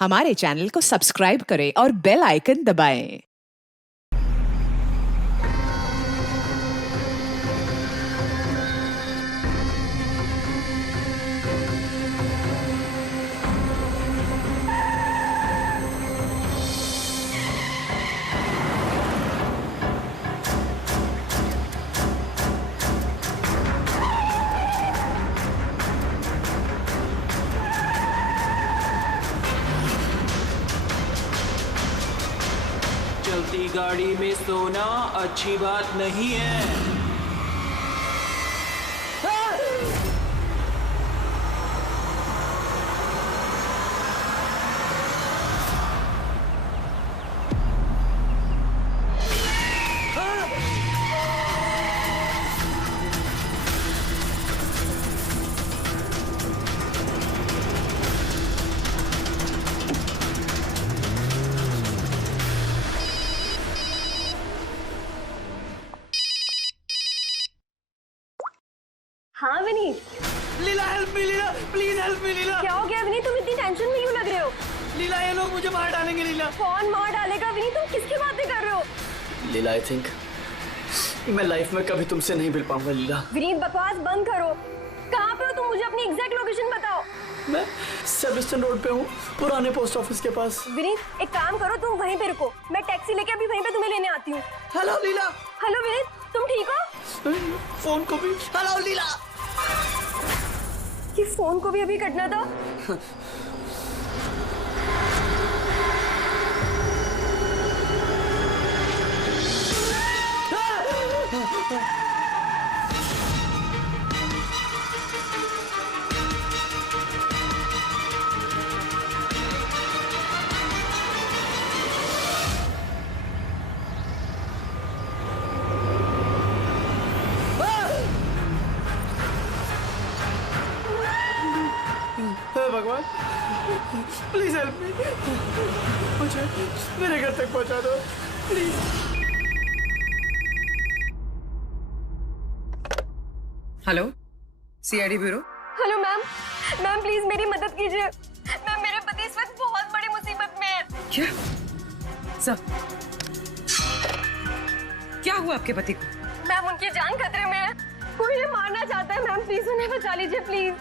हमारे चैनल को सब्सक्राइब करें और बेल आइकन दबाएं। चलती गाड़ी में सोना अच्छी बात नहीं है। हाँ Vineet. Leela help me, Leela please help me Leela. क्या हो गया विनीत, तुम इतनी टेंशन में क्यों लग रहे हो? लीला ये लोग मुझे मार डालेंगे लीला। कौन मार डालेगा विनीत, तुम किसकी बातें कर रहे हो? लीला आई थिंक मैं लाइफ में कभी तुमसे नहीं मिल पाऊंगा लीला। विनीत बकवास बंद करो। कहाँ पे हो तुम, मुझे अपनी एग्जैक्ट लोकेशन बताओ। मैं सेबस्टन रोड पे हूँ, पुराने पोस्ट ऑफिस के पास। विनीत एक काम करो, तुम वहीं पे रुको, मैं टैक्सी लेके अभी वहीं पे तुम्हें लेने आती हूँ। हेलो लीला। हेलो विनीत, तुम ठीक हो? फोन को भी हेलो लीला। ये फोन को भी अभी कटना था। हे भगवान प्लीज हेल्प मी, मुझे मेरे घर तक पहुंचा दो please. Hello, CID bureau. Hello ma'am, ma'am please मेरी मदद कीजिए। मैम मेरे पति इस वक्त बहुत बड़ी मुसीबत में है। क्या सर, क्या हुआ आपके पति को? मैम उनकी जान खतरे में है, कोई उन्हें मारना चाहता है। मैम प्लीज उन्हें बचा लीजिए प्लीज।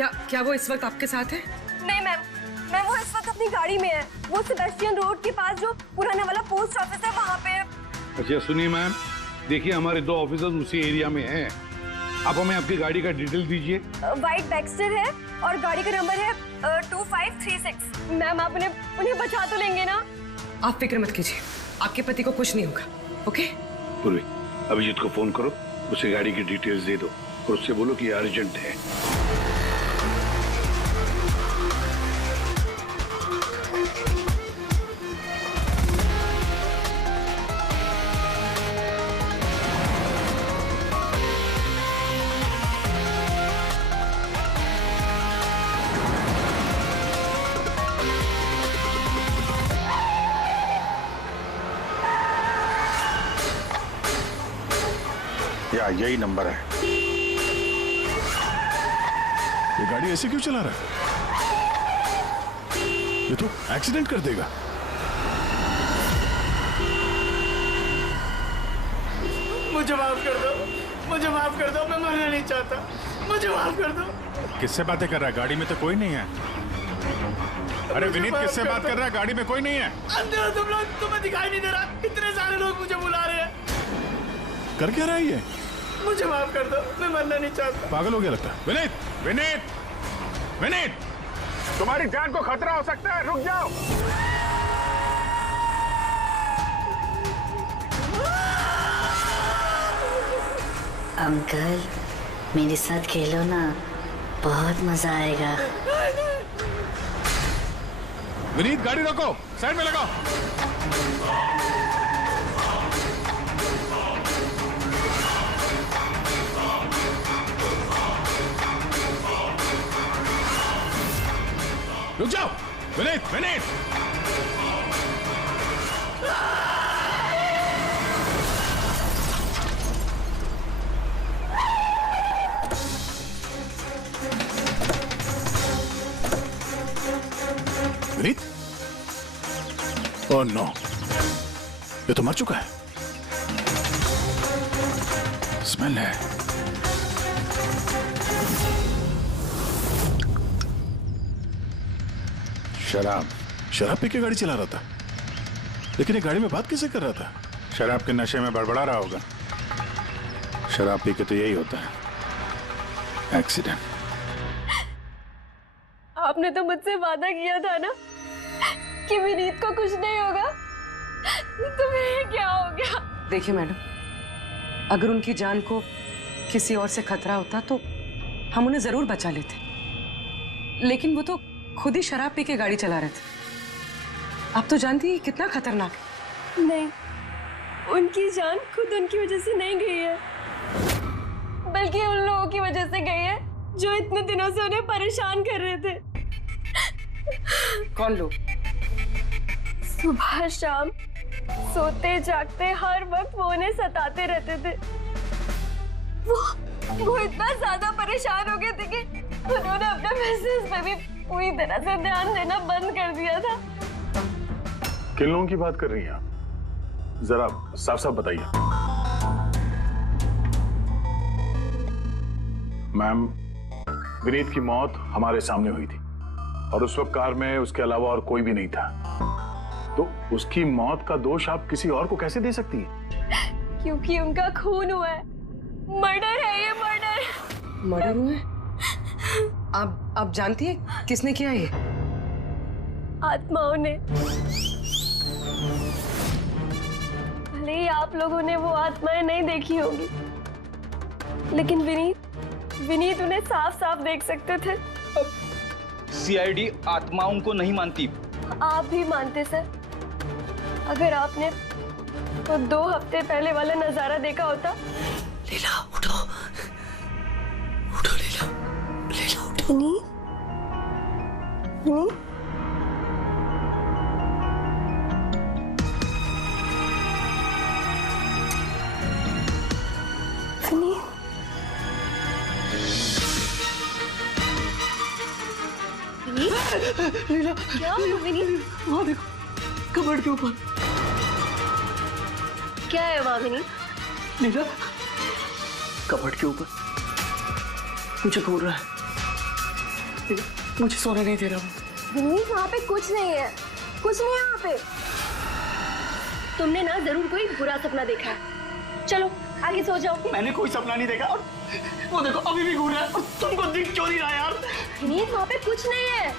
क्या वो इस वक्त आपके साथ है? नहीं मैम, मैम वो इस वक्त अपनी गाड़ी में है। वो सेबेस्टियन रोड के पास जो पुराना वाला पोस्ट ऑफिस है वहाँ पे है। अच्छा सुनिए मैम, देखिए हमारे 2 ऑफिसर्स उसी एरिया में हैं। आप हमें आपकी गाड़ी का डिटेल दीजिए। व्हाइट बैक्स्टर है और गाड़ी का नंबर है 2536। मैम आप उन्हें बचा तो लेंगे ना? आप फिक्र मत कीजिए, आपके पति को कुछ नहीं होगा। ओके पूर्वी, अभिजीत को फोन करो, उसे गाड़ी की डिटेल्स दे दो और उससे बोलो कि अर्जेंट है। या यही नंबर है। ये गाड़ी ऐसे क्यों चला रहा है? ये तो एक्सीडेंट कर देगा। मुझे माफ कर दो, मुझे माफ कर दो, मैं मरना नहीं चाहता, मुझे माफ कर दो। किससे बातें कर रहा है? गाड़ी में तो कोई नहीं है। अरे विनीत, किससे बात कर रहा है? गाड़ी में कोई नहीं है। अंधे हो तुम लोग, तुम्हें दिखाई नहीं दे रहा? इतने सारे लोग मुझे बुला रहे हैं। कर क्या रहा है ये? मुझे माफ कर दो, मैं मरना नहीं चाहता। पागल हो गया लगता है। विनीत, विनीत, विनीत, तुम्हारी जान को खतरा हो सकता है, रुक जाओ। अंकल मेरे साथ खेलो ना, बहुत मजा आएगा। विनीत गाड़ी रोको, साइड में लगाओ। रुक जाओ विनीत, विनीत। विनीत? ओह नो, ये तो मर चुका है। स्मेल है। शराब पी के गाड़ी चला रहा था, लेकिन ये गाड़ी में बात कैसे कर रहा था? शराब के नशे में बड़बड़ा रहा होगा। शराब पी के तो यही होता है, एक्सीडेंट। आपने तो मुझसे वादा किया था ना कि विनीत को कुछ नहीं होगा, तो फिर क्या हो गया? देखिए मैडम, अगर उनकी जान को किसी और से खतरा होता तो हम उन्हें जरूर बचा लेते, लेकिन वो तो खुद ही शराब पी के गाड़ी चला रहे थे। आप तो जानती हैं कितना खतरनाक है। नहीं, उनकी जान खुद उनकी वजह से नहीं गई है, बल्कि उन लोगों की वजह से गई है जो इतने दिनों से उन्हें परेशान कर रहे थे। कौन लोग? सुबह शाम सोते जागते हर वक्त वो उन्हें सताते रहते थे। वो इतना ज्यादा परेशान हो गए थे कि उन्होंने अपने बिजनेस पे भी पूरी तरह से ध्यान देना बंद कर दिया था। किन लोगों की बात कर रही हैं आप? जरा साफ साफ बताइए। मैम, विनीत की मौत हमारे सामने हुई थी और उस वक्त कार में उसके अलावा और कोई भी नहीं था, तो उसकी मौत का दोष आप किसी और को कैसे दे सकती हैं? क्योंकि उनका खून हुआ है। मर्डर है ये, मर्डर। मर्डर हुआ है? आप जानती है किसने किया ये? आत्माओं ने। भले ही आप लोगों ने वो आत्माएं नहीं देखी होगी, लेकिन विनीत उन्हें साफ साफ देख सकते थे। सीआईडी आत्माओं को नहीं मानती। आप भी मानते सर। अगर आपने तो 2 हफ्ते पहले वाला नजारा देखा होता। लीला उठो, उठो लीला, लीला उठो। विनीत? लीला, क्या हुआ विनीत? वहाँ देखो, कबर्ड के ऊपर। क्या है वहाँ विनीत? लीला, कबर्ड के ऊपर मुझे घूर रहा है। लीला, मुझे सोने नहीं दे रहा वो। विनीत, वहाँ पे कुछ नहीं है, कुछ नहीं है वहाँ पे। तुमने ना जरूर कोई बुरा सपना देखा है। चलो आगे सो जाओ। मैंने कोई सपना नहीं देखा और वो देखो अभी भी घूर रहा है और तुमको दिख क्यों नहीं रहा यार? विनीत, वहाँ पे कुछ नहीं है।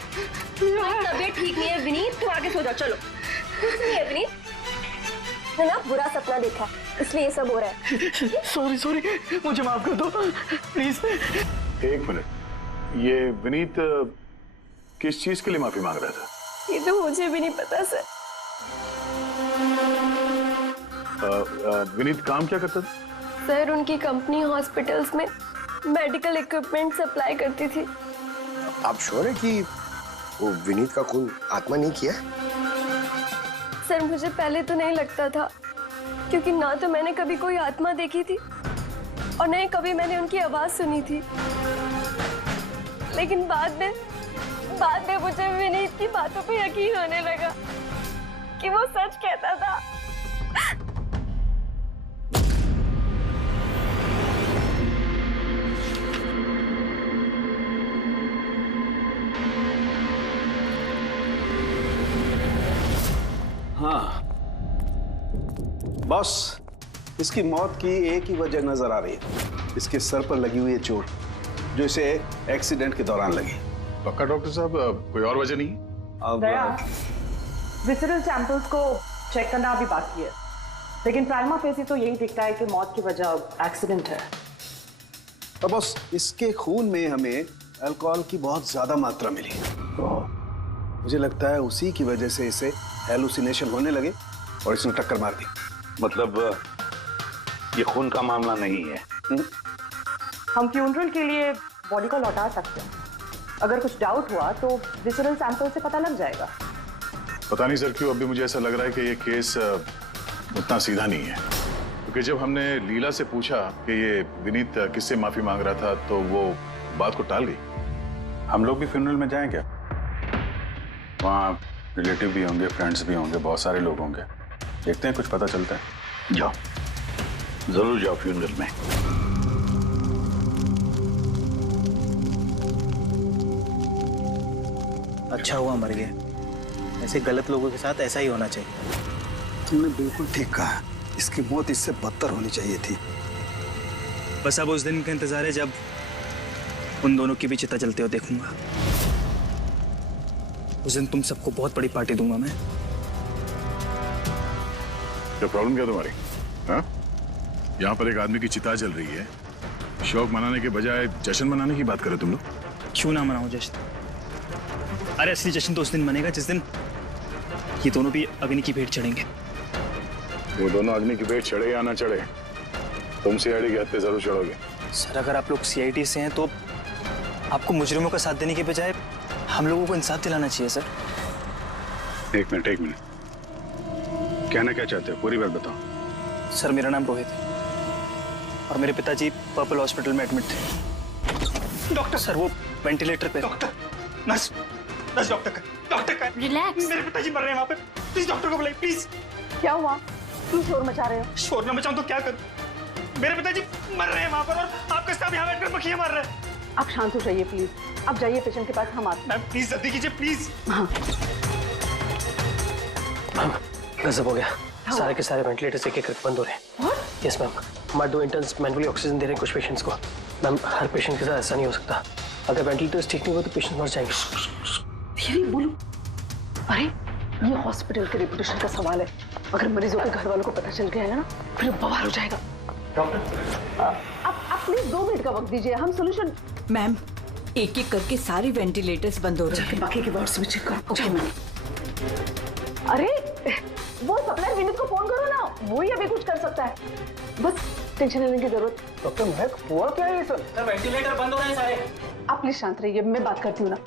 तुम्हारी तबीयत ठीक नहीं है विनीत, तुम आगे सो जाओ। चलो, कुछ नहीं है विनीत, मैंने ना बुरा सपना देखा इसलिए ये सब हो रहा है। सॉरी, मुझे माफ कर दो प्लीज। एक मिनट, ये विनीत किस चीज के लिए माफी मांग रहा था? ये तो मुझे भी नहीं पता सर। विनीत काम क्या करता था? सर, उनकी कंपनी हॉस्पिटल्स में मेडिकल इक्विपमेंट सप्लाई करती थी। आप श्योर है कि वो विनीत का खून आत्मा नहीं किया? सर, मुझे पहले तो नहीं लगता था, क्योंकि ना तो मैंने कभी कोई आत्मा देखी थी और न ही कभी मैंने उनकी आवाज सुनी थी। लेकिन बाद में मुझे विनीत की बातों पे यकीन होने लगा कि वो सच कहता था। हाँ बॉस, इसकी मौत की एक ही वजह नजर आ रही है, इसके सर पर लगी हुई है चोट जो इसे एक्सीडेंट के दौरान लगी। पक्का डॉक्टर साहब, कोई और वजह नहीं? अब विसरल सैंपल्स को चेक करना अभी बाकी है, लेकिन प्राइमा फेसी तो यही दिखता है कि मौत की वजह एक्सीडेंट है। तो बॉस, इसके खून में हमें अल्कोहल की बहुत ज्यादा मात्रा मिली, मुझे लगता है उसी की वजह से इसे हेलुसिनेशन होने लगे और इसने टक्कर मार दी। मतलब ये खून का मामला नहीं है। हम फ्यूनरल के लिए बॉडी को लौटा सकते हैं, अगर कुछ डाउट हुआ तो विसरल सैंपल से पता लग जाएगा। पता नहीं सर क्यों अभी मुझे ऐसा लग रहा है कि ये केस उतना सीधा नहीं है, क्योंकि जब हमने लीला से पूछा कि ये विनीत किससे माफी मांग रहा था तो वो बात को टाल गई। हम लोग भी फ्यूनरल में जाएं क्या? वहाँ रिलेटिव भी होंगे, फ्रेंड्स भी होंगे, बहुत सारे लोग होंगे। देखते हैं कुछ पता चलता है। जाओ, जरूर जाओ फ्यूनरल में। अच्छा हुआ मर गया। ऐसे गलत लोगों के साथ ऐसा ही होना चाहिए। तुमने बिल्कुल ठीक कहा, इसकी मौत इससे बदतर होनी चाहिए थी। बस अब उस दिन का इंतजार है जब उन दोनों की भी चिता जलते हुए देखूंगा। उस दिन तुम सबको बहुत बड़ी पार्टी दूंगा मैं। क्या प्रॉब्लम क्या तुम्हारी? हाँ? यहाँ पर एक आदमी की चिता जल रही है, शौक मनाने के बजाय जश्न मनाने की बात करो तुम लोग। क्यों ना मनाऊं जश्न? अरे असली जश्न तो उस दिन मनेगा जिस दिन ये दोनों भी अग्नि की भेंट चढ़ेंगे। वो दोनों अग्नि की भेंट चढ़े या ना चढ़े, तुम सीआईडी के हत्थे जरूर चढ़ोगे। सर अगर आप लोग सीआईडी से हैं तो आपको मुजरिमों का साथ देने के बजाय हम लोगों को इंसाफ दिलाना चाहिए सर। एक मिनट, कहना क्या चाहते हो? पूरी बात बताओ। सर मेरा नाम रोहित है और मेरे पिताजी पर्पल हॉस्पिटल में एडमिट थे। डॉक्टर सर वो वेंटिलेटर पे। डॉक्टर, नर्स डॉक्टर का रिलैक्स। मेरे पिताजी मर रहे हैं वहाँ पे, प्लीज डॉक्टर को बुलाइए प्लीज। क्या हुआ? क्यों शोर मचा रहे हो? शोर न मचाऊं तो क्या करूं? मेरे पिताजी मर रहे हैं वहाँ पर और आपका स्टाफ यहाँ बैठकर मक्खियाँ मार रहे हैं। आप शांत हो जाइए प्लीज। आप जाइए पेशेंट के पास, हम आते हैं। मैम प्लीज जल्दी कीजिए प्लीज। हाँ मैम गजब हो गया, सारे के सारे वेंटिलेटर्स एक एक करके बंद हो रहे हैं। यस मैम, हमारे 2 इंटर्न्स मैनुअली ऑक्सीजन दे रहे हैं कुछ पेशेंट्स को। मैम हर पेशेंट के साथ ऐसा नहीं हो सकता, अगर वेंटिलेटर्स ठीक नहीं हुए तो पेशेंट मर जाएंगे। धीरे बोलो। अरे ये हॉस्पिटल के रेपुटेशन का सवाल है, अगर मरीजों के घर वालों को पता चल गया है ना फिर बवाल हो जाएगा। डॉक्टर आप प्लीज 2 मिनट का वक्त दीजिए, हम सोल्यूशन। मैम एक एक करके सारे वेंटिलेटर्स बंद हो रहे हैं। बाकी के वार्ड्स में चेक करो। Okay ma'am. अरे वो सप्लायर विनीत को फोन करो ना, वो ही अभी कुछ कर सकता है। बस टेंशन लेने की जरूरत। डॉक्टर महक हुआ क्या है सर? सर वेंटिलेटर बंद हो रहे हैं सारे। आप प्लीज शांत रहिए, मैं बात करती हूँ ना।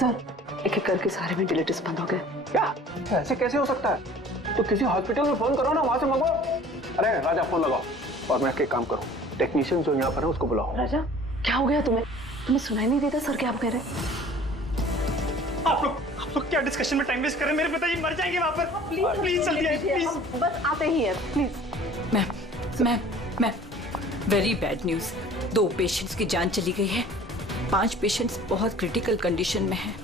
सर एक एक करके सारे वेंटिलेटर्स बंद हो गए। क्या ऐसे कैसे हो सकता है? तो किसी हॉस्पिटल में फोन करो ना, वहां से मंगवाओ। अरे राजा फोन लगाओ और मैं एक काम करूँ, टेक्नीशियन जो यहाँ पर है उसको बुलाओ। राजा क्या हो गया तुम्हें? तुम्हें सुनाई नहीं देता सर क्या आप कह रहे हैं? आप लोग क्या डिस्कशन में टाइम वेस्ट कर रहे हैं? मेरे पिताजी मर जाएंगे वहाँ पर। प्लीज जल्दी आइए प्लीज। हम बस आते ही हैं please. Ma'am very bad news. 2 patients की जान चली गई है, 5 पेशेंट्स बहुत क्रिटिकल कंडीशन में हैं।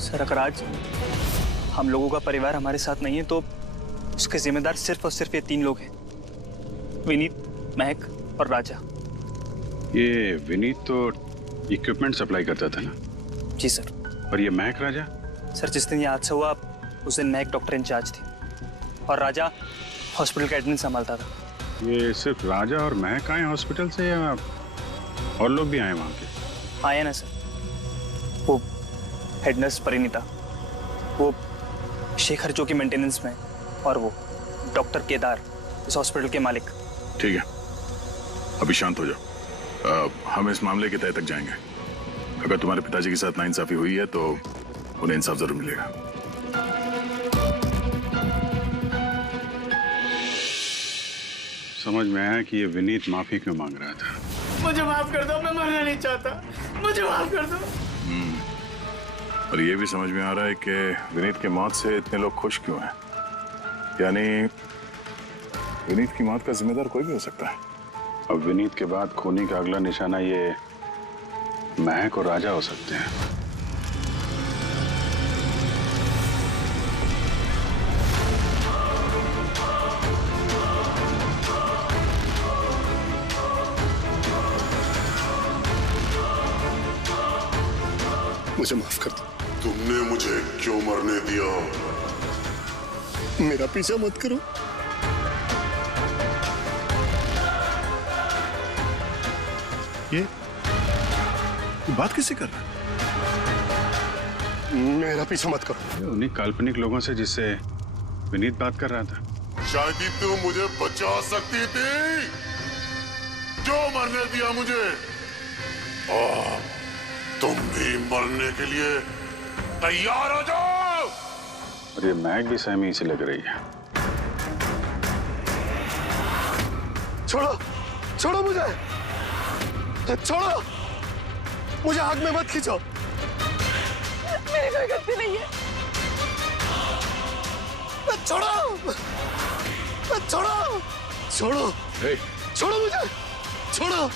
सर अगर आज हम लोगों का परिवार हमारे साथ नहीं है तो उसके जिम्मेदार सिर्फ और सिर्फ ये 3 लोग हैं, विनीत, महक और राजा। ये विनीत तो इक्विपमेंट सप्लाई करता था ना? जी सर। और ये महक राजा? सर जिस दिन ये हादसा हुआ उस दिन महक डॉक्टर इंचार्ज थी और राजा हॉस्पिटल का एडमिन संभालता था। ये सिर्फ राजा और महक आए हॉस्पिटल से या और लोग भी आए वहाँ के? आए ना सर, वो हेड नर्स परिणीता, वो शेखर जो कि मेंटेनेंस में, और वो डॉक्टर केदार इस हॉस्पिटल के मालिक। ठीक है, अभी शांत हो जाओ। हम इस मामले के तह तक जाएंगे। अगर तुम्हारे पिताजी के साथ नाइंसाफी हुई है तो उन्हें इंसाफ जरूर मिलेगा। समझ में आया कि ये विनीत माफी क्यों मांग रहा था। मुझे माफ कर दो, मैं मरना नहीं चाहता, मुझे माफ कर दो। और ये भी समझ में आ रहा है कि विनीत की मौत से इतने लोग खुश क्यों हैं। यानी विनीत की मौत का जिम्मेदार कोई भी हो सकता है। अब विनीत के बाद खूनी का अगला निशाना ये महक और राजा हो सकते हैं। मुझे माफ कर दो। तुमने मुझे क्यों मरने दिया? मेरा पीछा मत करो। ये बात किससे कर रहा है? मेरा पीछा मत करो। उन्हीं काल्पनिक लोगों से जिससे विनीत बात कर रहा था। शायद ही तुम मुझे बचा सकती थी। क्यों मरने दिया मुझे? तुम भी मरने के लिए तैयार हो जाओ। और ये महक भी सहमी से लग रही है। छोड़ो, छोड़ो मुझे, छोड़ो मुझे, आग में मत खींचो। कोई गलती नहीं है। छोड़ो, छोड़ो, छोड़ो, छोड़ो मुझे, छोड़ो,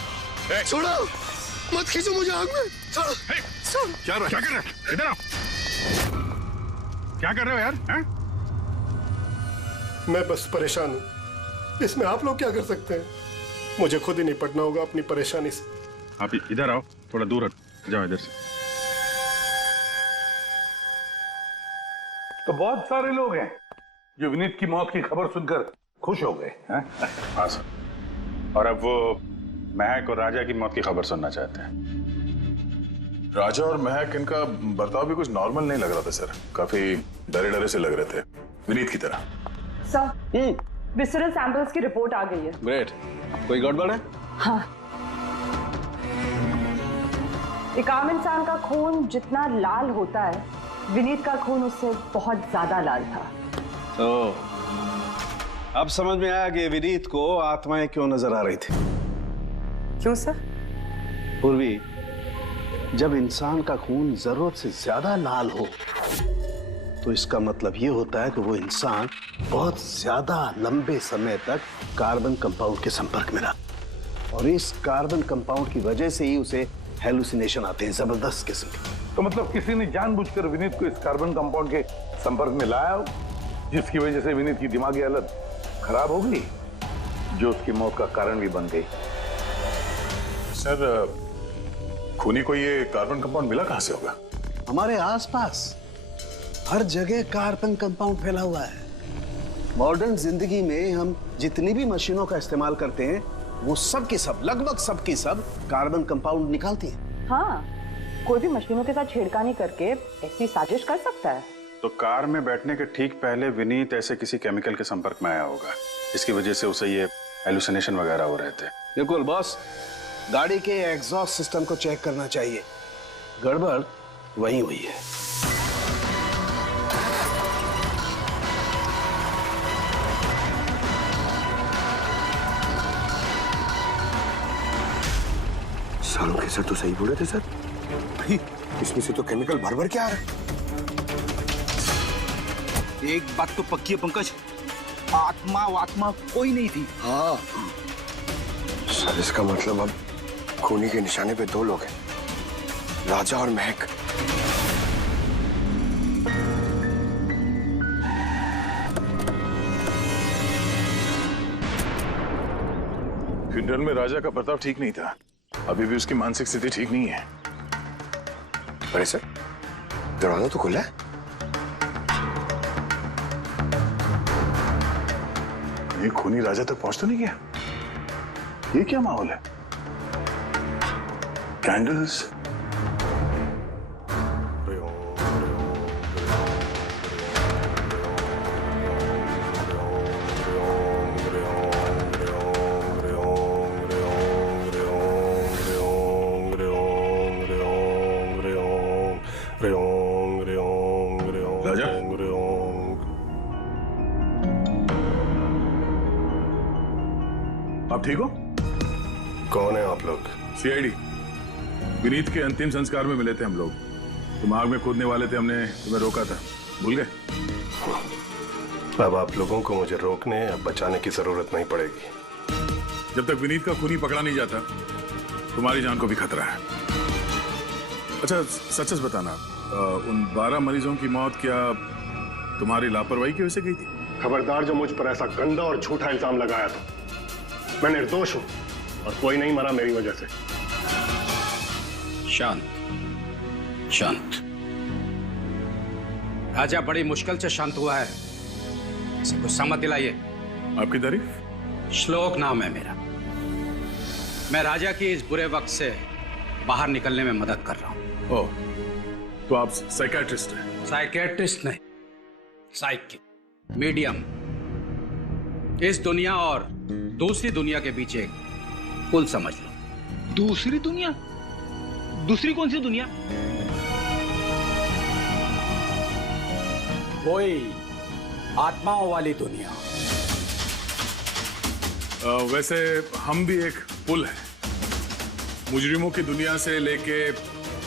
छोड़ो, मत खींचो मुझे आग में, छोड़ो, छोड़ो। क्या कर रहे हो? इधर आओ। क्या कर रहे हो यार? हैं? मैं बस परेशान हूँ, इसमें आप लोग क्या कर सकते हैं? मुझे खुद ही निपटना होगा अपनी परेशानी से। आप इधर आओ, थोड़ा दूर हट जाओ इधर से। तो बहुत सारे लोग हैं जो विनीत की मौत की खबर सुनकर खुश हो गए हैं। हाँ सर, और अब वो महक और राजा की मौत की खबर सुनना चाहते हैं। राजा और महक, इनका बर्ताव भी कुछ नॉर्मल नहीं लग रहा था सर। काफी डरे डरे से लग रहे थे, विनीत की तरह। सर, विसरल सैंपल्स की रिपोर्ट आ गई है। ग्रेट। कोई गड़बड़ है? हाँ, एक आम इंसान का खून जितना लाल होता है, विनीत का खून उससे बहुत ज्यादा लाल था। तो अब समझ में आया कि विनीत को आत्माएं क्यों नजर आ रही थी। क्यों सर? पूर्वी, जब इंसान का खून जरूरत से ज्यादा लाल हो तो इसका मतलब ये होता है कि वो इंसान बहुत ज्यादा लंबे समय तक कार्बन कंपाउंड के संपर्क में रहा, और इस कार्बन कंपाउंड की वजह से ही उसे हेलुसिनेशन आते हैं, जबरदस्त किस्म के। तो मतलब किसी ने जानबूझकर विनीत को इस कार्बन कंपाउंड के संपर्क में लाया, जिसकी वजह से विनीत की दिमागी हालत खराब हो गई, जो उसकी मौत का कारण भी बन गई। सर, खूनी को ये कार्बन कंपाउंड मिला कहां से होगा? हमारे आसपास हर जगह कार्बन कंपाउंड फैला हुआ है। मॉडर्न जिंदगी में हम जितनी भी मशीनों का इस्तेमाल करते हैं, वो सब की सब, लगभग सब की सब कार्बन कंपाउंड निकालती हैं। हाँ, कोई भी मशीनों के साथ छेड़खानी करके ऐसी साजिश कर सकता है। तो कार में बैठने के ठीक पहले विनीत ऐसे किसी केमिकल के संपर्क में आया होगा, इसकी वजह से उसे ये हेलुसिनेशन वगैरह हो रहे थे। बिल्कुल बॉस, गाड़ी के एग्जॉस्ट सिस्टम को चेक करना चाहिए, गड़बड़ वहीं हुई है। सालों के सर तो सही बोले थे सर। भाई, इसमें से तो केमिकल भर भर के आ रहा है। एक बात तो पक्की है पंकज, आत्मा कोई नहीं थी। हाँ सर, इसका मतलब अब खूनी के निशाने पे दो लोग हैं, राजा और महक। फ्यूनरल में राजा का बर्ताव ठीक नहीं था, अभी भी उसकी मानसिक स्थिति ठीक नहीं है। अरे सर, दरवाजा तो खुला है। ये खूनी राजा तक पहुंच तो नहीं गया? ये क्या माहौल है? कैंडल्स, राजा, आप ठीक हो? कौन है आप लोग? सीआईडी। विनीत के अंतिम संस्कार में मिले थे हम लोग, तुम आग में कूदने वाले थे, हमने तुम्हें रोका था, भूल गए? अब आप लोगों को मुझे रोकने या बचाने की जरूरत नहीं पड़ेगी। जब तक विनीत का खूनी पकड़ा नहीं जाता, तुम्हारी जान को भी खतरा है। अच्छा, सच सच बताना, उन 12 मरीजों की मौत क्या तुम्हारी लापरवाही की वजह से गई थी? खबरदार जो मुझ पर ऐसा गंदा और झूठा इल्जाम लगाया था। मैं निर्दोष हूं और कोई नहीं मरा मेरी वजह से। शांत शांत। राजा बड़ी मुश्किल से शांत हुआ है, इसे गुस्सा मत दिलाइए। आपकी तारीफ? श्लोक नाम है मेरा। मैं राजा की इस बुरे वक्त से बाहर निकलने में मदद कर रहा हूं। ओह, तो आप साइकियाट्रिस्ट हैं? साइकियाट्रिस्ट नहीं, साइकिक, मीडियम। इस दुनिया और दूसरी दुनिया के बीच एक पुल समझ लो। दूसरी दुनिया? दूसरी कौन सी दुनिया? वही आत्माओं वाली दुनिया। वैसे हम भी एक पुल है, मुजरिमों की दुनिया से लेके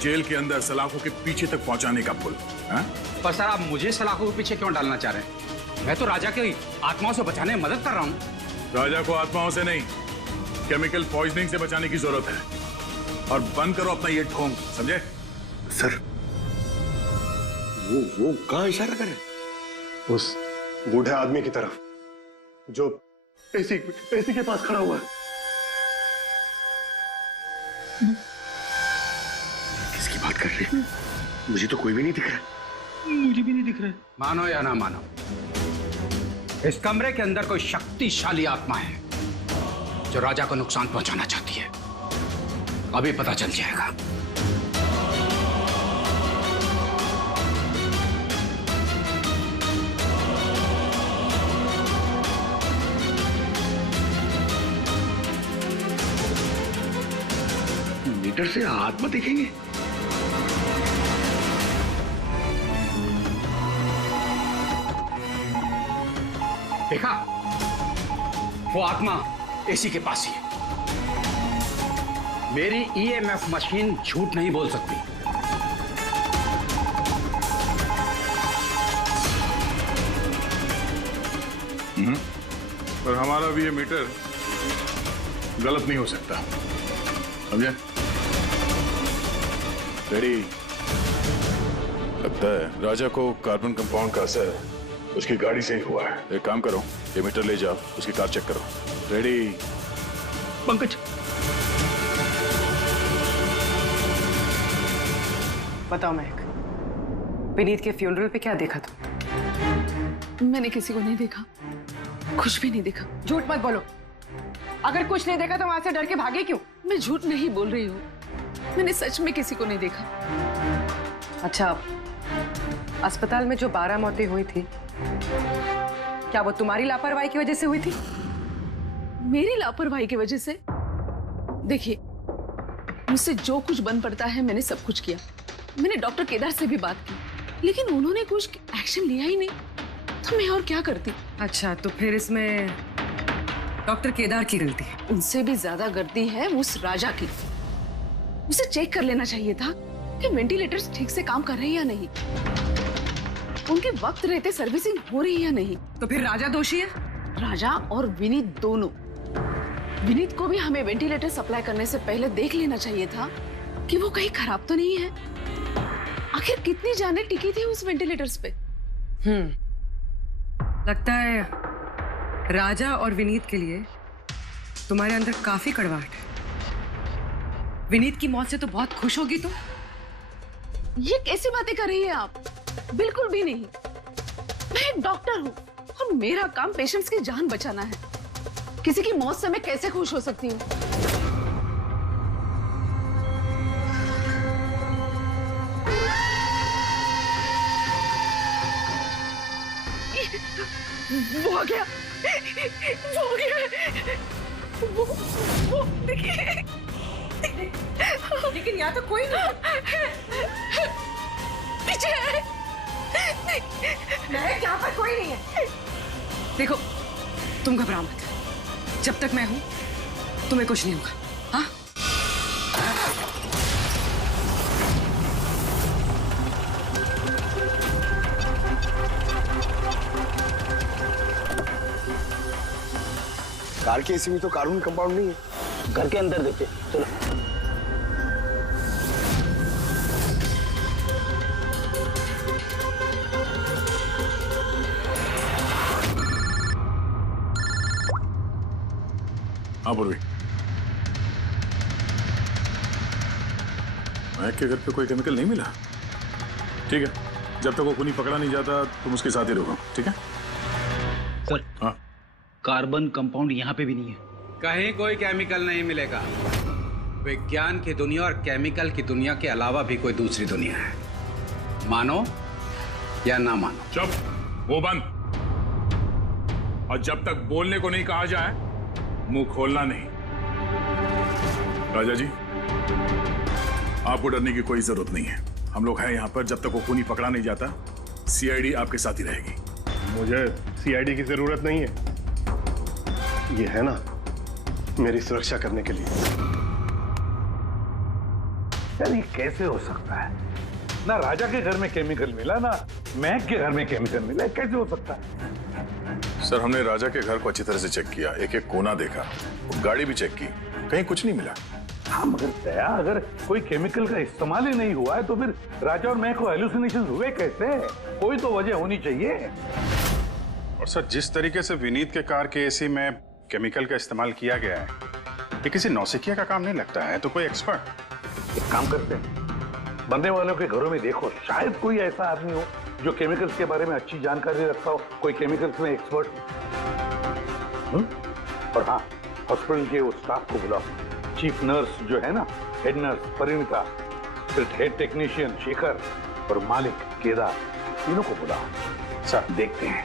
जेल के अंदर सलाखों के पीछे तक पहुंचाने का पुल। हाँ? पर सर आप मुझे सलाखों के पीछे क्यों डालना चाह रहे हैं? मैं तो राजा की आत्माओं से बचाने में मदद कर रहा हूँ। राजा को आत्माओं से नहीं, केमिकल पॉइजनिंग से बचाने की जरूरत है। और बंद करो अपना ये ढोंग, समझे? सर वो कहाँ इशारा कर रहे? उस बूढ़े आदमी की तरफ जो एसी के पास खड़ा हुआ है। किसकी बात कर रहे हैं? मुझे तो कोई भी नहीं दिख रहा। मुझे भी नहीं दिख रहा। मानो या ना मानो, इस कमरे के अंदर कोई शक्तिशाली आत्मा है जो राजा को नुकसान पहुंचाना चाहती है। अभी पता चल जाएगा। मीटर से आत्मा देखेंगे? देखा, वो आत्मा एसी के पास ही है। मेरी ईएमएफ मशीन झूठ नहीं बोल सकती। पर हमारा भी ये मीटर गलत नहीं हो सकता, समझे? रेडी? लगता है राजा को कार्बन कंपाउंड का असर उसकी गाड़ी से ही हुआ है। एक काम करो, ये मीटर ले जाओ, उसकी कार चेक करो। रेडी? पंकज, बताओ महक, विनीत के फ्यूनरल पे क्या देखा तुम? मैंने किसी को नहीं देखा, कुछ भी नहीं देखा। झूठ मत बोलो। अगर कुछ नहीं देखा तो वहां से डर के भागे क्यों? मैं झूठ नहीं बोल रही हूँ, मैंने सच में किसी को नहीं देखा। अच्छा, अस्पताल में जो 12 मौतें हुई थी, क्या वो तुम्हारी लापरवाही की वजह से हुई थी? मेरी लापरवाही की वजह से? देखिए, मुझसे जो कुछ बन पड़ता है मैंने सब कुछ किया। मैंने डॉक्टर केदार से भी बात की, लेकिन उन्होंने कुछ एक्शन लिया ही नहीं, तो मैं और क्या करती? अच्छा, तो फिर इसमें डॉक्टर केदार की गलती है? उनसे भी ज्यादा गलती है उस राजा की। उसे चेक कर लेना चाहिए था कि वेंटिलेटर्स ठीक से काम कर रहे हैं या नहीं, उनके वक्त रहते सर्विसिंग हो रही है या नहीं। तो फिर राजा दोषी है? राजा और विनीत दोनों। विनीत को भी हमें वेंटिलेटर सप्लाई करने से पहले देख लेना चाहिए था कि वो कहीं खराब तो नहीं है। आखिर कितनी जानें टिकी थी उस वेंटिलेटर्स पे। लगता है राजा और विनीत के लिए तुम्हारे अंदर काफी कड़वाहट है। विनीत की मौत से तो बहुत खुश होगी तुम। ये कैसी बातें कर रही है आप? बिल्कुल भी नहीं। मैं एक डॉक्टर हूँ और मेरा काम पेशेंट्स की जान बचाना है। किसी की मौत से मैं कैसे खुश हो सकती हूँ? वो आ गया, वो आ गया, वो देखिए। लेकिन यहाँ तो कोई नहीं। पीछे है। महक, यहाँ पर कोई नहीं है। देखो, तुम घबराओ मत। जब तक मैं हूं तुम्हें कुछ नहीं होगा। हाँ? कार के एसी में तो कार्बन कंपाउंड नहीं है। घर के अंदर देखिए, चलो। हाँ पूर्वी, महक के घर पे कोई केमिकल नहीं मिला? ठीक है, जब तक वो खूनी पकड़ा नहीं जाता तुम उसके साथ ही रहो, ठीक है? सर, हाँ, कार्बन कंपाउंड यहाँ पे भी नहीं है। कहीं कोई केमिकल नहीं मिलेगा। विज्ञान की दुनिया और केमिकल की दुनिया के अलावा भी कोई दूसरी दुनिया है, मानो या ना मानो। चुप, वो बंद। और जब तक बोलने को नहीं कहा जाए मुंह खोलना नहीं। राजा जी, आपको डरने की कोई जरूरत नहीं है। हम लोग हैं यहाँ पर, जब तक वो खूनी पकड़ा नहीं जाता सीआईडी आपके साथ ही रहेगी। मुझे सीआईडी की जरूरत नहीं है, ये है ना मेरी सुरक्षा करने के लिए। यार ये कैसे हो सकता है? ना राजा के घर में केमिकल मिला, ना महक के घर में केमिकल मिला, कैसे हो सकता है? सर हमने राजा के घर को अच्छी तरह से चेक किया, एक एक कोना देखा, गाड़ी भी चेक की, कहीं कुछ नहीं मिला। हाँ मगर दया, अगर कोई केमिकल का इस्तेमाल ही नहीं हुआ है तो फिर राजा और महक को हेलुसिनेशन हुए कैसे? कोई तो वजह होनी चाहिए। और सर जिस तरीके से विनीत के कार के एसी में केमिकल का इस्तेमाल किया गया है, ये किसी नौसिखिया का काम नहीं लगता है, तो कोई एक्सपर्ट। एक काम करते हैं, बनने वालों के घरों में देखो, शायद कोई ऐसा आदमी हो जो केमिकल्स के बारे में अच्छी जानकारी रखता हो, कोई केमिकल्स में एक्सपर्ट। और हाँ, हॉस्पिटल के उस स्टाफ को बुलाओ, चीफ नर्स जो है ना, हेड नर्स परिणीता, फिर हेड टेक्नीशियन शेखर और मालिक केदार, तीनों को बुलाओ। सर देखते हैं।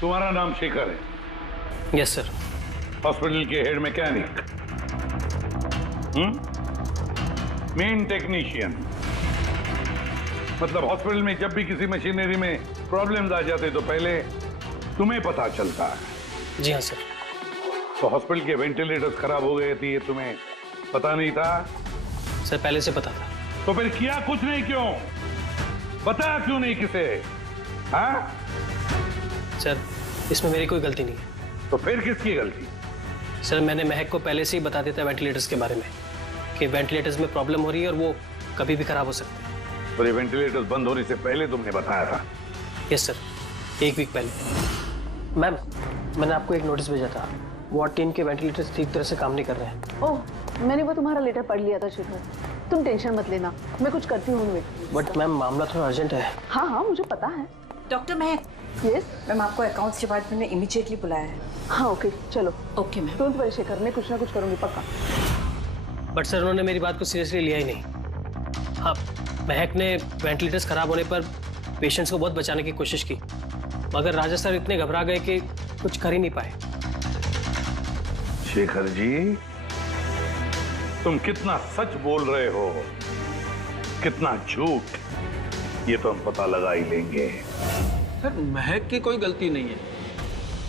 तुम्हारा नाम शेखर है? Yes sir. हॉस्पिटल के हेड मैकेनिक, मेन टेक्नीशियन, मतलब हॉस्पिटल में जब भी किसी मशीनरी में प्रॉब्लम्स आ जाते तो पहले तुम्हें पता चलता है? जी हाँ सर। तो हॉस्पिटल के वेंटिलेटर्स खराब हो गए थे, ये तुम्हें पता नहीं था? सर पहले से पता था। तो फिर किया कुछ नहीं क्यों? बताया क्यों नहीं किसे? हाँ सर इसमें मेरी कोई गलती नहीं है। तो फिर किसकी गलती? सर मैंने महक को पहले से ही बता दिया था वेंटिलेटर्स के बारे में, कि वेंटिलेटर्स में प्रॉब्लम हो रही है और वो कभी भी खराब हो सकते हैं। और ये वेंटिलेटर्स बंद होने से पहले तुमने बताया था? यस सर, 1 वीक पहले। मैम मैंने आपको एक नोटिस भेजा था, वार्ड टीम के वेंटिलेटर्स ठीक तरह से काम नहीं कर रहे हैं। ओह, मैंने वो तुम्हारा लेटर पढ़ लिया था शेखर, तुम टेंशन मत लेना, मैं कुछ करती हूँ। बट मैम मामला थोड़ा अर्जेंट है। हाँ हाँ मुझे पता है। डॉक्टर महक। यस मैम, आपको अकाउंट्स डिपार्टमेंट में इमीडिएटली बुलाया है। हाँ ओके चलो। Okay ma'am. तुरंत परेशान शेखर, मैं कुछ ना कुछ करूंगी पक्का। बट सर उन्होंने मेरी बात को सीरियसली लिया ही नहीं। हाँ, महक ने वेंटिलेटर्स खराब होने पर पेशेंट्स को बहुत बचाने की कोशिश की, मगर राजा सर इतने घबरा गए कि कुछ कर ही नहीं पाए। शेखर जी, तुम कितना सच बोल रहे हो, कितना झूठ, ये तो हम पता लगा ही लेंगे। सर महक की कोई गलती नहीं है,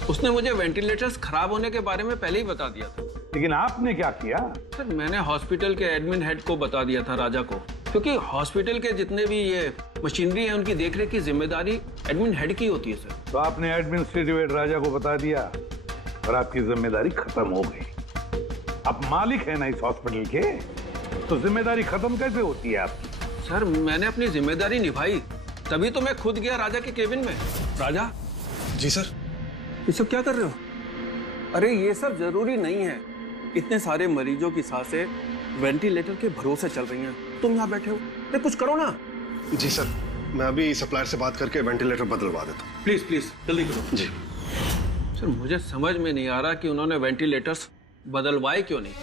उसने मुझे वेंटिलेटर्स खराब होने के बारे में पहले ही बता दिया था। लेकिन आपने क्या किया? सर मैंने हॉस्पिटल के एडमिन हेड को बता दिया था, राजा को, क्योंकि हॉस्पिटल के जितने भी ये मशीनरी है उनकी देखरेख की जिम्मेदारी एडमिन हेड की होती है सर। तो आपने एडमिनिस्ट्रेटिव हेड राजा को बता दिया और आपकी जिम्मेदारी खत्म हो गई। आप मालिक है ना इस हॉस्पिटल के, तो जिम्मेदारी खत्म कैसे होती है आपकी? सर मैंने अपनी जिम्मेदारी निभाई, तभी तो मैं खुद गया राजा के केबिन में। राजा। जी सर। ये सब क्या कर रहे हो? अरे ये सब जरूरी नहीं है, इतने सारे मरीजों की सांसें वेंटिलेटर के भरोसे चल रही हैं, तुम यहाँ बैठे हो, अरे कुछ करो ना। जी सर, मैं अभी सप्लायर से बात करके वेंटिलेटर बदलवा देता हूँ। प्लीज प्लीज जल्दी करो। जी सर मुझे समझ में नहीं आ रहा कि उन्होंने वेंटिलेटर्स बदलवाए क्यों नहीं।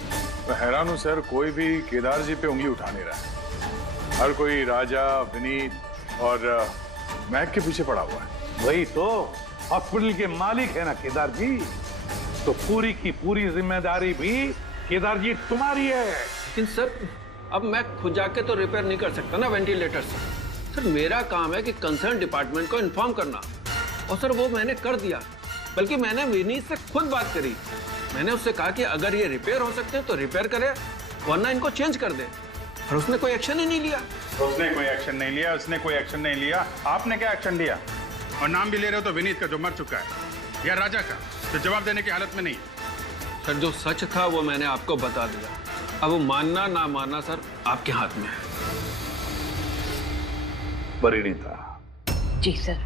मैं हैरान हूँ सर, कोई भी केदार जी पे उंगली उठा नहीं रहा। हर कोई राजा, विनीत और महक के पीछे पड़ा हुआ है। वही तो, हॉस्पिटल के मालिक है ना केदार जी, तो पूरी की पूरी जिम्मेदारी भी केदार जी तुम्हारी है। लेकिन सर अब मैं खुद जाके तो रिपेयर नहीं कर सकता ना वेंटिलेटर्स। सर मेरा काम है कि कंसर्न डिपार्टमेंट को इन्फॉर्म करना, और सर वो मैंने कर दिया। बल्कि मैंने विनीत से खुद बात करी, मैंने उससे कहा कि अगर ये रिपेयर हो सकते हैं तो रिपेयर करे, वरना इनको चेंज कर दे, और उसने कोई एक्शन ही नहीं लिया। उसने कोई एक्शन नहीं लिया, उसने कोई एक्शन नहीं लिया। आपने क्या एक्शन लिया? और नाम भी ले रहे हो तो विनीत का जो मर चुका है, या राजा का जो जवाब देने की हालत में नहीं है। सर जो सच था वो मैंने आपको बता दिया, अब वो मानना ना मानना सर आपके हाथ में है। परिणीता। जी सर।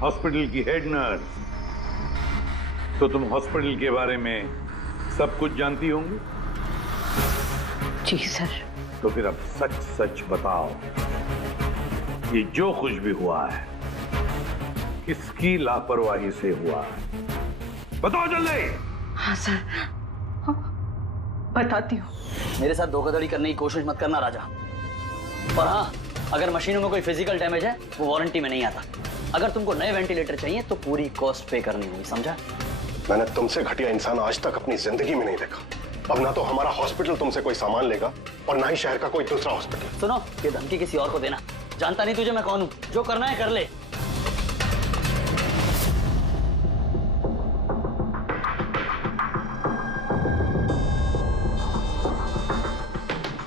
हॉस्पिटल की हेड नर्स, तो तुम हॉस्पिटल के बारे में सब कुछ जानती होंगी? जी सर। तो फिर अब सच सच बताओ, ये जो कुछ भी हुआ है किसकी लापरवाही से हुआ है? बताओ जल्दी। हाँ सर, बताती हूँ। मेरे साथ धोखाधड़ी करने की कोशिश मत करना राजा। और हाँ, अगर मशीनों में कोई फिजिकल डैमेज है वो वारंटी में नहीं आता। अगर तुमको नए वेंटिलेटर चाहिए तो पूरी कॉस्ट पे करनी होगी, समझा? मैंने तुमसे घटिया इंसान आज तक अपनी जिंदगी में नहीं देखा। अब ना तो हमारा हॉस्पिटल तुमसे कोई सामान लेगा और ना ही शहर का कोई दूसरा हॉस्पिटल। सुनो, ये धमकी किसी और को देना जानता नहीं तुझे मैं कौन हूँ? जो करना है कर ले।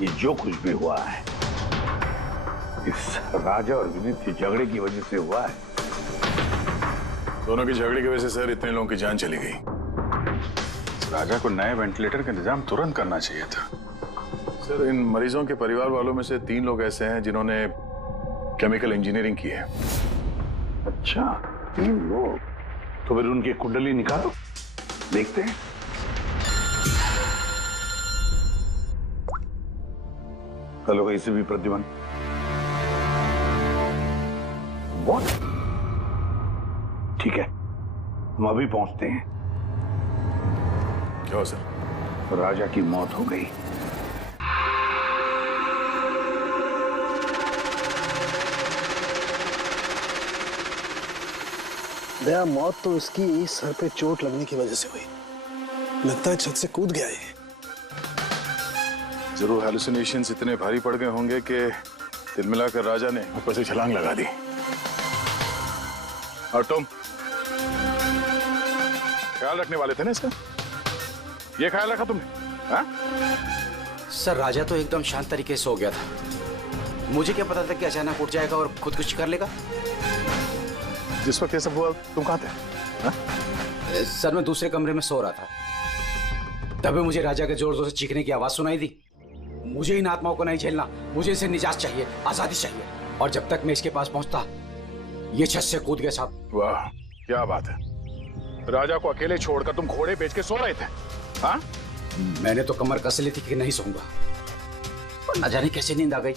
ये जो कुछ भी हुआ है इस राजा और विनीत के झगड़े की वजह से हुआ है। दोनों के झगड़े की वजह से सर इतने लोगों की जान चली गई। राजा को नए वेंटिलेटर का इंतजाम तुरंत करना चाहिए था। सर इन मरीजों के परिवार वालों में से 3 लोग ऐसे हैं जिन्होंने केमिकल इंजीनियरिंग की है। अच्छा 3 लोग? तो फिर उनकी कुंडली निकालो, देखते हैं। हेलो, इसे भी प्रतिबंध। What? ठीक है, हम अभी पहुंचते हैं। क्या हो सर? राजा की मौत हो गई। दया, मौत तो इसकी सर पे चोट लगने की वजह से हुई। लगता है छत से कूद गया ये। जरूर हैलुसिनेशंस इतने भारी पड़ गए होंगे कि दिल मिलाकर राजा ने ऊपर से छलांग लगा दी। और तुम ख्याल रखने वाले थे ना इसका? ये ख्याल रखा तुमने? हाँ? सर राजा तो एकदम शांत तरीके से हो गया था। मुझे क्या पता था कि अचानक उठ जाएगा और खुदकुशी कर लेगा। जिस वक्त ये सब हुआ तुम कहाँ थे? हाँ? सर मैं दूसरे कमरे में सो रहा था, तभी मुझे राजा के जोर जोर से चीखने की आवाज सुनाई दी। मुझे इन आत्माओं को नहीं झेलना, मुझे इसे निजात चाहिए, आजादी चाहिए। और जब तक मैं इसके पास पहुंचता ये छत से कूद गया साहब। वाह क्या बात है, राजा को अकेले छोड़कर तुम घोड़े बेच के सो रहे थे? हाँ? मैंने तो कमर कस ली थी कि नहीं सोऊंगा, पर न जाने कैसे नींद आ गई।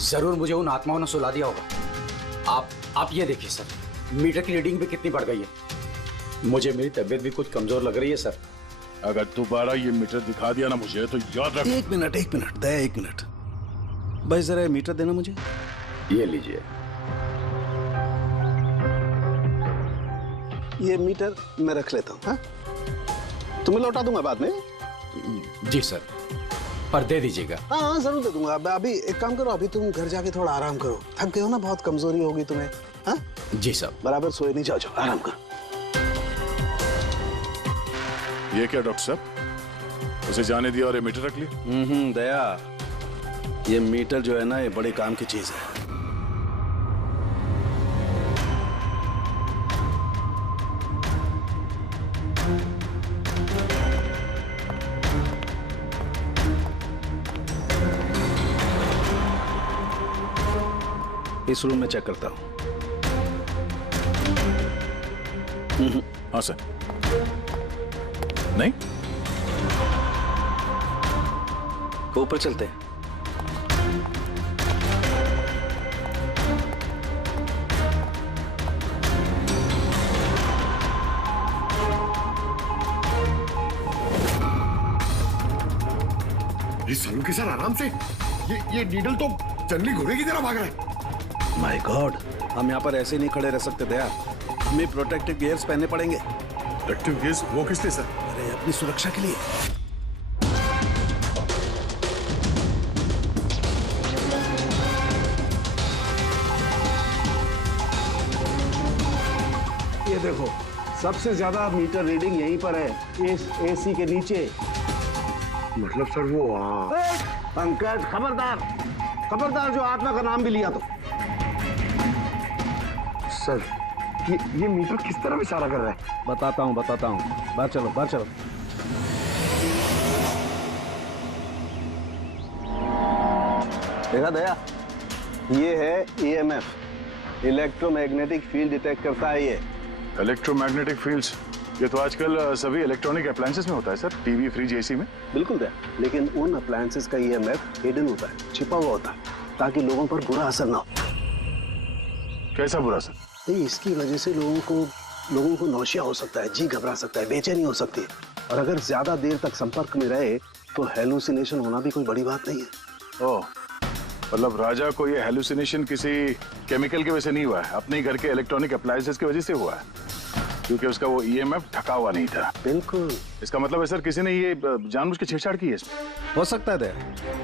जरूर मुझे उन आत्माओं ने सुला दिया होगा। आप ये देखिए सर, मीटर की रीडिंग भी कितनी बढ़ गई है। मुझे मेरी तबीयत भी कुछ कमजोर लग रही है सर। अगर दोबारा ये मीटर दिखा दिया ना मुझे तो याद रख। एक मिनट दया, 1 मिनट भाई, जरा मीटर देना मुझे। ये लीजिए। ये मीटर मैं रख लेता हूँ। हाँ? तुम्हें लौटा दूंगा बाद में। जी सर, पर दे दीजिएगा। हाँ जरूर दे दूंगा। अभी एक काम करो, अभी तुम घर जाके थोड़ा आराम करो। थक गए हो ना, बहुत कमजोरी होगी तुम्हें। हाँ? जी सर। बराबर सोए नहीं, जाओ आराम करो। ये क्या डॉक्टर साहब, उसे जाने दिया और ये मीटर रख लिया? दया, ये मीटर जो है ना, ये बड़े काम की चीज है। इस रूम में चेक करता हूं। हाँ सर। नहीं, ऊपर चलते हैं। सालू के सर आराम से, ये नीडल तो जंगली घोड़े की तरह भाग रहा है। माय गॉड, हम यहाँ पर ऐसे नहीं खड़े रह सकते दया, हमें प्रोटेक्टिव गियर्स पहनने पड़ेंगे। Protective gears? वो किस लिए सर? अरे अपनी सुरक्षा के लिए। ये देखो, सबसे ज्यादा मीटर रीडिंग यहीं पर है, इस एसी के नीचे। मतलब सर वो पंकज खबरदार, खबरदार, जो आत्मा का नाम भी लिया तो। सर ये मीटर किस तरह इशारा कर रहा है? बताता हूँ बाहर चलो, बाहर चलो। देखा दया, ये है EMF, इलेक्ट्रोमैग्नेटिक फील्ड डिटेक्ट करता है ये। इलेक्ट्रोमैग्नेटिक फील्ड्स, ये तो आजकल सभी इलेक्ट्रॉनिक अप्लायंसेस में होता है सर, टीवी, फ्रिज, एसी में। बिल्कुल दया, लेकिन उन अप्लायंसेस का EMF हिडन होता है, छिपा हुआ होता है, ताकि लोगों पर बुरा असर ना हो। कैसा बुरा असर? इसकी वजह से लोगों को नौशिया हो सकता है, जी घबरा सकता है, बेचैनी हो सकती है, और अगर ज्यादा देर तक संपर्क में रहे तो हेलुसिनेशन होना भी कोई बड़ी बात नहीं है। ओह, मतलब राजा को ये हेलुसिनेशन किसी केमिकल की वजह से नहीं हुआ है, अपने घर के इलेक्ट्रॉनिक अप्लायंसेस की वजह से हुआ है। क्योंकि उसका वो ईएमएफ ढका हुआ नहीं था। बिल्कुल। इसका मतलब है सर किसी ने ये जानबूझ के छेड़छाड़ की है इसमें। हो सकता है।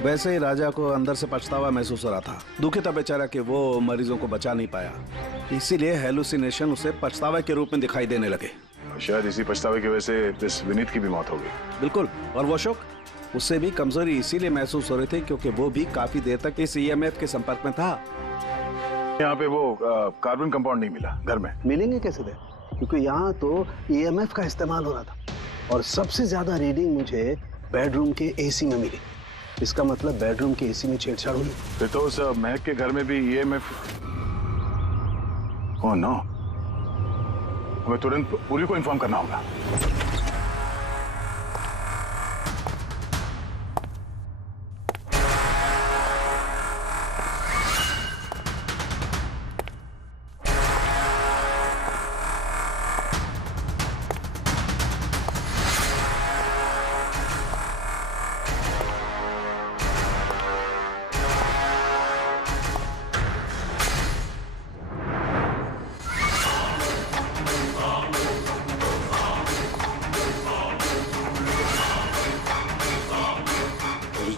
वैसे ही राजा को अंदर से पछतावा महसूस हो रहा था। दुखी था बेचारा कि वो मरीजों को बचा नहीं पाया, इसीलिए हेलुसिनेशन उसे पछतावे के रूप में दिखाई देने लगे। शायद इसी पछतावे की वजह से इस विनीत की भी मौत हो गई। बिल्कुल। और वो अशोक, उससे भी कमजोरी इसीलिए महसूस हो रही थी क्योंकि वो भी काफी देर तक इस ईएमएफ के संपर्क में था। यहाँ पे वो कार्बन कंपाउंड नहीं मिला घर में। मिलेंगे कैसे थे? क्योंकि यहाँ तो ईएमएफ का इस्तेमाल हो रहा था और सबसे ज्यादा रीडिंग मुझे बेडरूम के एसी में मिली। इसका मतलब बेडरूम के एसी में छेड़छाड़ हुई। फिर तो उस महक के घर में भी ईएमएफ। ओह नो, हमें तुरंत पुलिस को इन्फॉर्म करना होगा।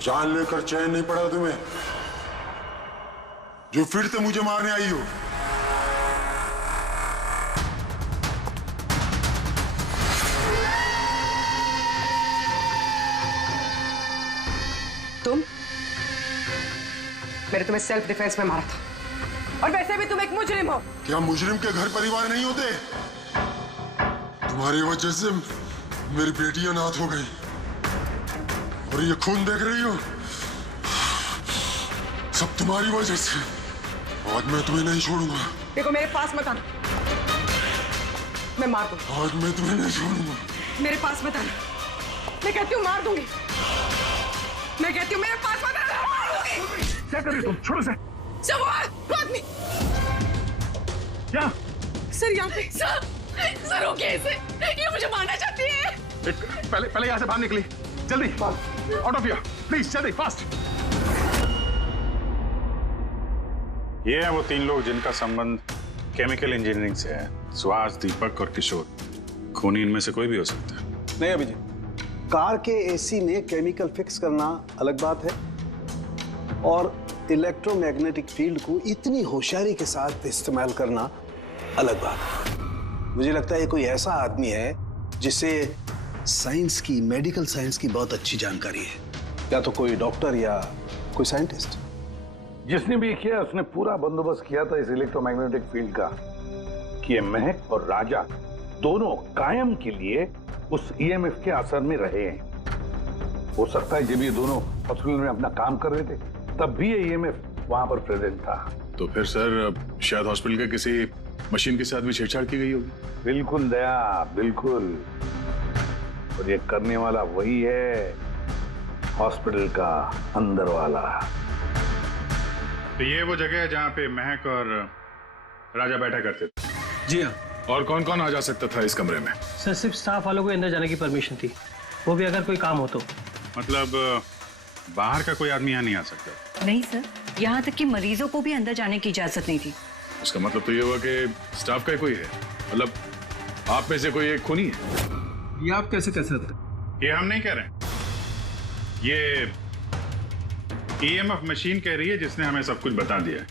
जान लेकर चैन नहीं पड़ा तुम्हें, जो फिर से मुझे मारने आई हो। तुम? मैंने तुम्हें सेल्फ डिफेंस में मारा था और वैसे भी तुम एक मुजरिम हो। क्या मुजरिम के घर परिवार नहीं होते? तुम्हारी वजह से मेरी बेटी अनाथ हो गई और ये खून देख रही हो, सब तुम्हारी वजह से। आज मैं तुम्हें नहीं छोड़ूंगा। देखो मेरे पास मत आना, मैं मार दूंगा। आज मैं तुम्हें नहीं छोड़ूंगा। मेरे पास मत आना, मैं कहती हूँ मार दूंगी। मैं कहती हूँ मेरे पास मत आना, मार दूंगी। क्या कर रही तुम? छोड़ो से। सर आदमी क्या? सर यहाँ पे सर रोकिए इसे, ये मुझे मारना चाहती है। पहले यहाँ से बाहर निकली, जल्दी आउट ऑफ हियर प्लीज, जल्दी फास्ट। ये हैं वो तीन लोग जिनका संबंध केमिकल इंजीनियरिंग से है। सुहास, दीपक और किशोर। खूनी इनमें से कोई भी हो सकता है। नहीं अभिजीत, कार के एसी में केमिकल फिक्स करना अलग बात है और इलेक्ट्रोमैग्नेटिक फील्ड को इतनी होशियारी के साथ इस्तेमाल करना अलग बात है। मुझे लगता है ये कोई ऐसा आदमी है जिसे साइंस की, मेडिकल साइंस की बहुत अच्छी जानकारी है, या तो कोई डॉक्टर या कोई साइंटिस्ट। जिसने भी किया उसने पूरा बंदोबस्त किया था इस इलेक्ट्रोमैग्नेटिक फील्ड का कि ये महक और राजा दोनों कायम के लिए उस ईएमएफ के असर में रहे हैं। हो सकता है जब ये दोनों हॉस्पिटल में अपना काम कर रहे थे तब भी ये ईएमएफ वहां पर प्रेजेंट था। तो फिर सर शायद हॉस्पिटल के किसी मशीन के साथ भी छेड़छाड़ की गई होगी। बिल्कुल दया, बिल्कुल। और ये करने वाला वही है, हॉस्पिटल का अंदर वाला। तो ये वो जगह है जहाँ पे महक और राजा बैठा करते थे। जी हाँ। और कौन कौन आ जा सकता था इस कमरे में? सर सिर्फ स्टाफ वालों को अंदर जाने की परमिशन थी, वो भी अगर कोई काम हो तो। मतलब बाहर का कोई आदमी यहाँ नहीं आ सकता? नहीं सर, यहाँ तक कि मरीजों को भी अंदर जाने की इजाजत नहीं थी। उसका मतलब तो ये हुआ कि स्टाफ का कोई है, मतलब आप में से कोई एक खूनी है। ये आप कैसे कह सकते? ये हम नहीं कह रहे, ये ईएमएफ मशीन कह रही है जिसने हमें सब कुछ बता दिया है।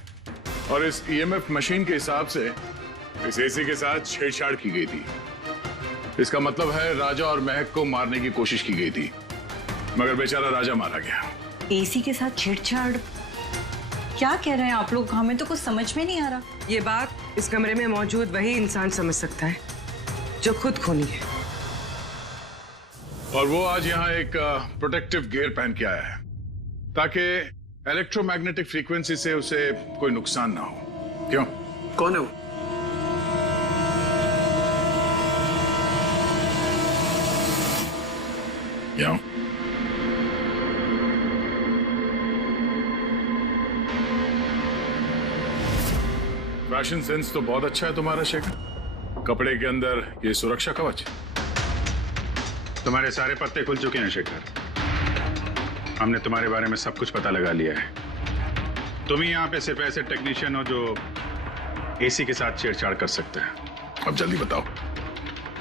और इस ईएमएफ मशीन के हिसाब से इस एसी के साथ छेड़छाड़ की गई थी। इसका मतलब है राजा और महक को मारने की कोशिश की गई थी, मगर बेचारा राजा मारा गया। एसी के साथ छेड़छाड़? क्या कह रहे हैं आप लोग? हमें तो कुछ समझ में नहीं आ रहा। ये बात इस कमरे में मौजूद वही इंसान समझ सकता है जो खुद खूनी है। और वो आज यहाँ एक प्रोटेक्टिव गियर पहन के आया है ताकि इलेक्ट्रोमैग्नेटिक फ्रीक्वेंसी से उसे कोई नुकसान ना हो। क्यों? कौन है वो? क्यों? फैशन सेंस तो बहुत अच्छा है तुम्हारा शेखर। कपड़े के अंदर ये सुरक्षा कवच। तुम्हारे सारे पत्ते खुल चुके हैं शेखर। हमने तुम्हारे बारे में सब कुछ पता लगा लिया है। तुम ही यहाँ पे सिर्फ ऐसे टेक्नीशियन हो जो एसी के साथ छेड़छाड़ कर सकते हैं। अब जल्दी बताओ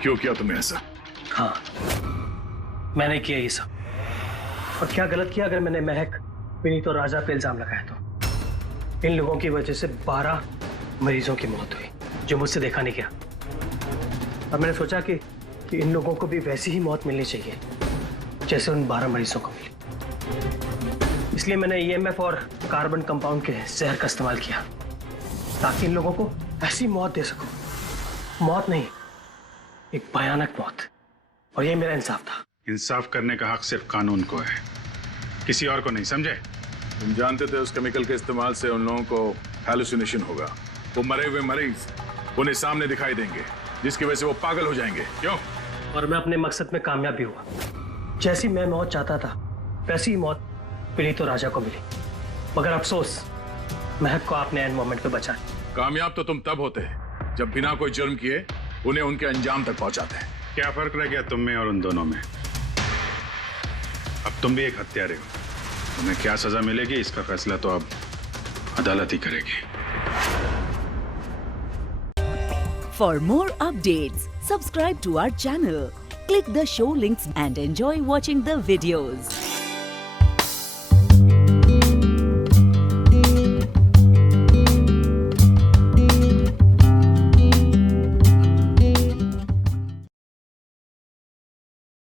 क्यों किया तुमने ऐसा? हाँ, मैंने किया ये सब। और क्या गलत किया अगर मैंने महक, विनीत और राजा पे इल्जाम लगाया तो? इन लोगों की वजह से 12 मरीजों की मौत हुई जो मुझसे देखा नहीं गया। और मैंने सोचा कि इन लोगों को भी वैसी ही मौत मिलनी चाहिए जैसे उन 12 मरीजों को मिली। इसलिए मैंने EMF और कार्बन कंपाउंड के जहर का इस्तेमाल किया ताकि इन लोगों को ऐसी मौत दे सकूं। मौत नहीं, एक भयानक मौत। और ये मेरा इंसाफ था। इंसाफ करने का हक सिर्फ कानून को है, किसी और को नहीं, समझे? तुम जानते थे उस केमिकल के इस्तेमाल से उन लोगों को हैलुसिनेशन होगा। वो मरे हुए मरीज उन्हें सामने दिखाई देंगे जिसकी वजह से वो पागल हो जाएंगे। क्यों? और मैं अपने मकसद में कामयाब भी हुआ। जैसी मैं मौत चाहता था वैसी ही मौत विनीत और राजा को मिली। मगर अफसोस, महक को आपने एंड मोमेंट पे बचा। कामयाब तो तुम तब होते हैं जब बिना कोई जुर्म किए उन्हें उनके अंजाम तक पहुंचाते हैं। क्या फर्क रह गया तुम में और उन दोनों में? अब तुम भी एक हत्यारे हो। तुम्हें क्या सजा मिलेगी इसका फैसला तो अब अदालत ही करेगी। For more updates, subscribe to our channel, click the show links and enjoy watching the videos.